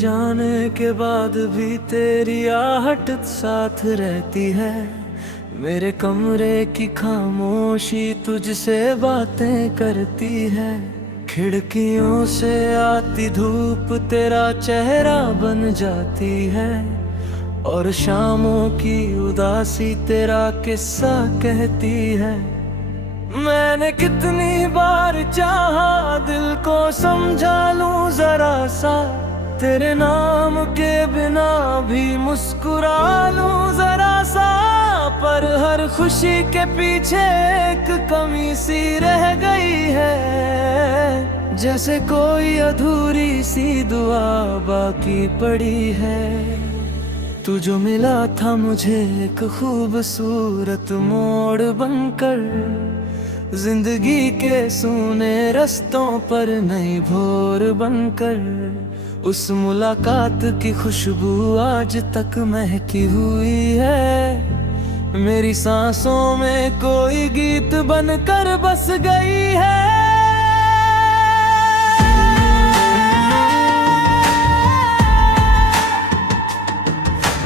जाने के बाद भी तेरी आहट साथ रहती है। मेरे कमरे की खामोशी तुझसे बातें करती है। खिड़कियों से आती धूप तेरा चेहरा बन जाती है, और शामों की उदासी तेरा किस्सा कहती है। मैंने कितनी बार चाहा दिल को समझा लूं जरा सा, तेरे नाम के बिना भी मुस्कुरा लूं जरा सा, पर हर खुशी के पीछे एक कमी सी रह गई है। जैसे कोई अधूरी सी दुआ बाकी पड़ी है। तू जो मिला था मुझे एक खूबसूरत मोड़ बनकर, जिंदगी के सूने रस्तों पर नई भोर बनकर। उस मुलाकात की खुशबू आज तक महकी हुई है। मेरी सांसों में कोई गीत बनकर बस गई है।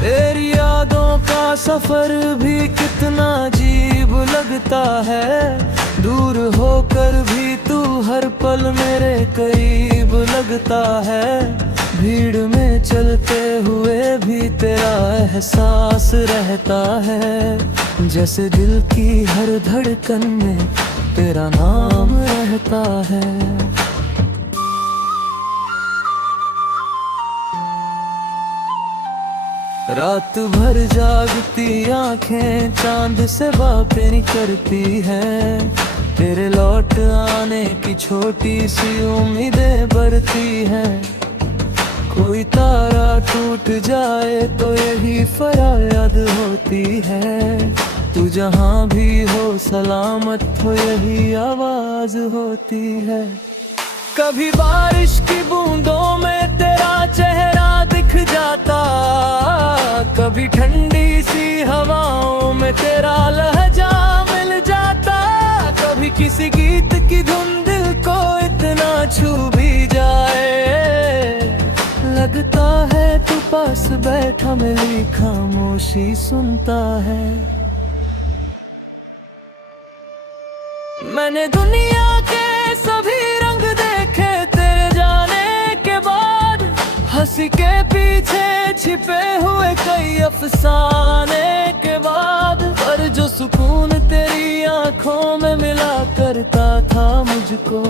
तेरी यादों का सफर भी कितना अजीब लगता है। दूर होकर भी तू हर पल मेरे करीब लगता है। भीड़ में चलते हुए भी तेरा एहसास रहता है। जैसे दिल की हर धड़कन में तेरा नाम रहता है। रात भर जागती आंखें चांद से बातें करती हैं। तेरे लौट आने की छोटी सी उम्मीदें बढ़ती हैं। कोई तारा टूट जाए तो यही फरियाद होती है। तू जहाँ भी हो सलामत हो यही आवाज होती है। कभी बारिश की बूंदों में तेरा चेहरा दिख जाता, कभी ठंडी सी हवाओं में तेरा लहजा मिल जाता। कभी किसी गीत की धुन दिल को इतना छू भी जाए, लगता है तू पास बैठा मेरी खामोशी सुनता है। मैंने दुनिया के सभी रंग देखे तेरे जाने के बाद, हंसी के पीछे छिपे हुए कई अफसाने के बाद। पर जो सुकून तेरी आंखों में मिला करता था मुझको,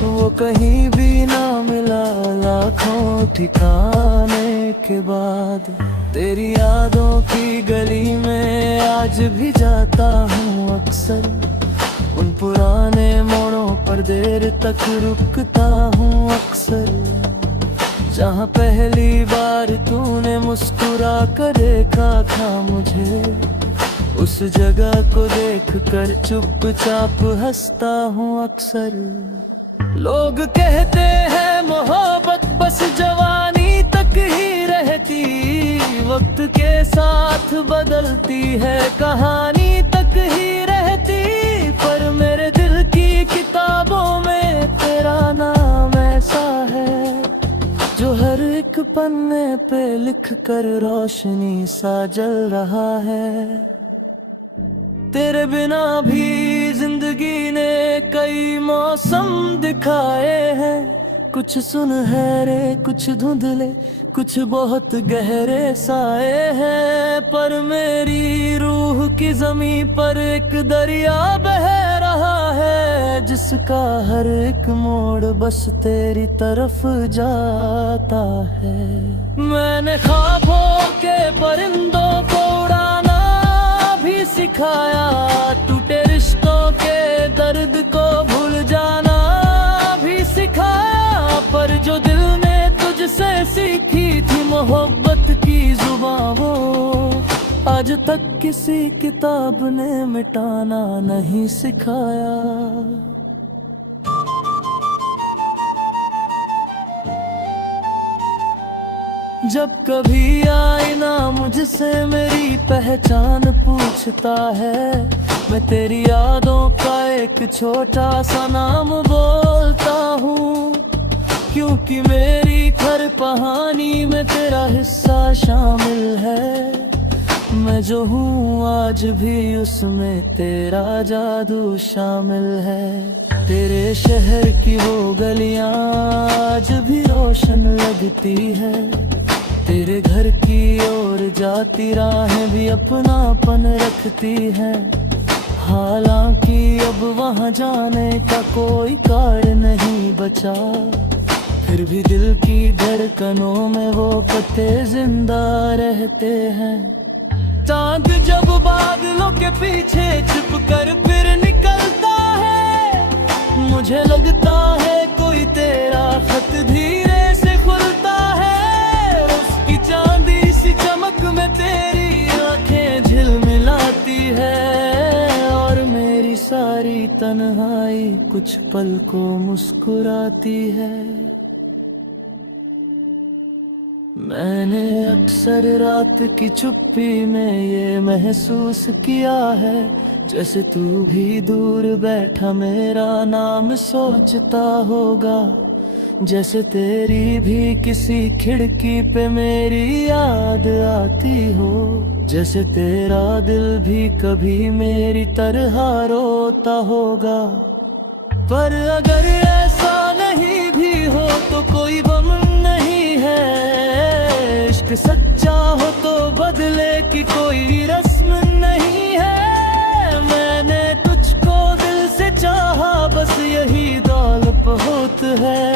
वो कहीं भी ना मिला लाखों ठिकाने के बाद। तेरी यादों की गली में आज भी जाता हूँ अक्सर, उन पुराने मोड़ों पर देर तक रुकता हूँ अक्सर। जहाँ पहली बार तूने मुस्कुरा कर देखा था मुझे, उस जगह को देखकर चुपचाप हंसता हूँ अक्सर। लोग कहते हैं मोहब्बत बस जवानी तक ही रहती, वक्त के साथ बदलती है कहानी तक ही रहती। पर मेरे दिल की किताबों में तेरा नाम ऐसा है, जो हर एक पन्ने पे लिख कर रोशनी सा जल रहा है। तेरे बिना भी जिंदगी ने कई मौसम दिखाए हैं, कुछ सुनहरे कुछ धुंधले कुछ बहुत गहरे साए हैं। पर मेरी रूह की ज़मीं पर एक दरिया बह रहा है, जिसका हर एक मोड़ बस तेरी तरफ जाता है। मैंने ख्वाबों के परिंदों को उड़ाना भी सिखाया, टूटे रिश्तों के दर्द को भूल जाना भी सिखाया। पर जो दिल ने तुझसे सीखी थी मोहब्बत की जुबां, वो आज तक किसी किताब ने मिटाना नहीं सिखाया। जब कभी आईना मुझसे मेरी पहचान पूछता है, मैं तेरी यादों का एक छोटा सा नाम बोलता हूँ। क्योंकि मेरी हर कहानी में तेरा हिस्सा शामिल है। मैं जो हूँ आज भी उसमें तेरा जादू शामिल है। तेरे शहर की वो गलियाँ आज भी रोशन लगती है। तेरे घर की ओर जाती राहें भी अपनापन रखती हैं। हालांकि अब वहाँ जाने का कोई कारण नहीं बचा, फिर भी दिल की धड़कनों में वो पते जिंदा रहते हैं। चांद जब बादलों के पीछे छिप कर फिर निकलता है, मुझे लगता है कोई तेरा खत धीरे से खुलता है। उसकी चांदी सी चमक में तेरी आंखें झिलमिलाती है, और मेरी सारी तन्हाई कुछ पल को मुस्कुराती है। मैंने अक्सर रात की चुप्पी में ये महसूस किया है, जैसे तू भी दूर बैठा मेरा नाम सोचता होगा। जैसे तेरी भी किसी खिड़की पे मेरी याद आती हो, जैसे तेरा दिल भी कभी मेरी तरह रोता होगा। पर अगर ऐसा नहीं भी हो तो कोई गम नहीं है। इश्क सच्चा हो तो बदले की कोई रस्म नहीं है। मैंने तुझको दिल से चाहा, बस यही दौलत बहुत है।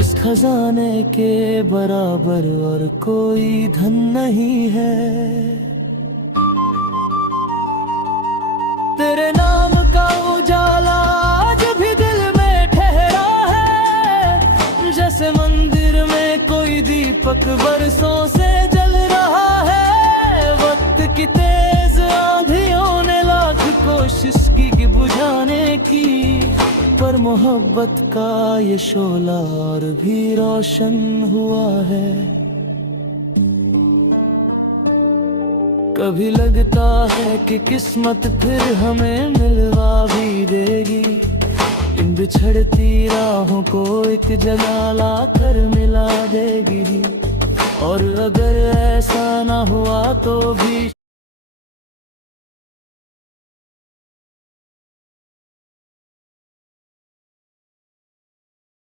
इस खजाने के बराबर और कोई धन नहीं है। तेरे नाम का उजाला आज भी दिल में ठहरा है, जैसे मंदिर में कोई दीपक बरसों से जल रहा है। वक्त की तेज आंधियों ने लाख कोशिश की बुझाने की, पर मोहब्बत का ये शोला और भी रोशन हुआ है। कभी लगता है कि किस्मत फिर हमें मिलवा भी देगी, इन बिछड़ती राहों को एक जगह लाकर मिला देगी। और अगर ऐसा ना हुआ तो भी